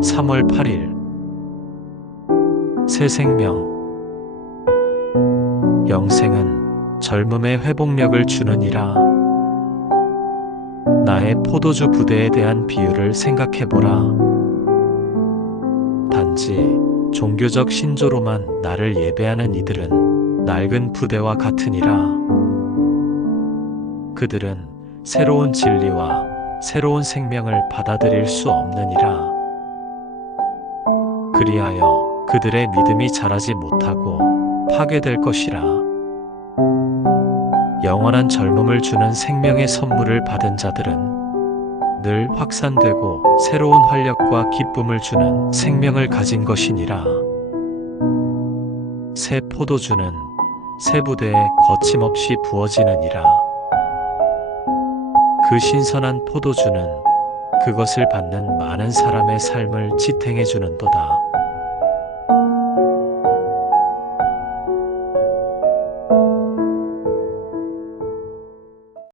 3월 8일. 새 생명. 영생은 젊음의 회복력을 주느니라. 나의 포도주 부대에 대한 비유를 생각해보라. 단지 종교적 신조로만 나를 예배하는 이들은 낡은 부대와 같으니라. 그들은 새로운 진리와 새로운 생명을 받아들일 수 없느니라. 그리하여 그들의 믿음이 자라지 못하고 파괴될 것이라. 영원한 젊음을 주는 생명의 선물을 받은 자들은 늘 확산되고 새로운 활력과 기쁨을 주는 생명을 가진 것이니라. 새 포도주는 새 부대에 거침없이 부어지느니라. 그 신선한 포도주는 그것을 받는 많은 사람의 삶을 지탱해 주는도다.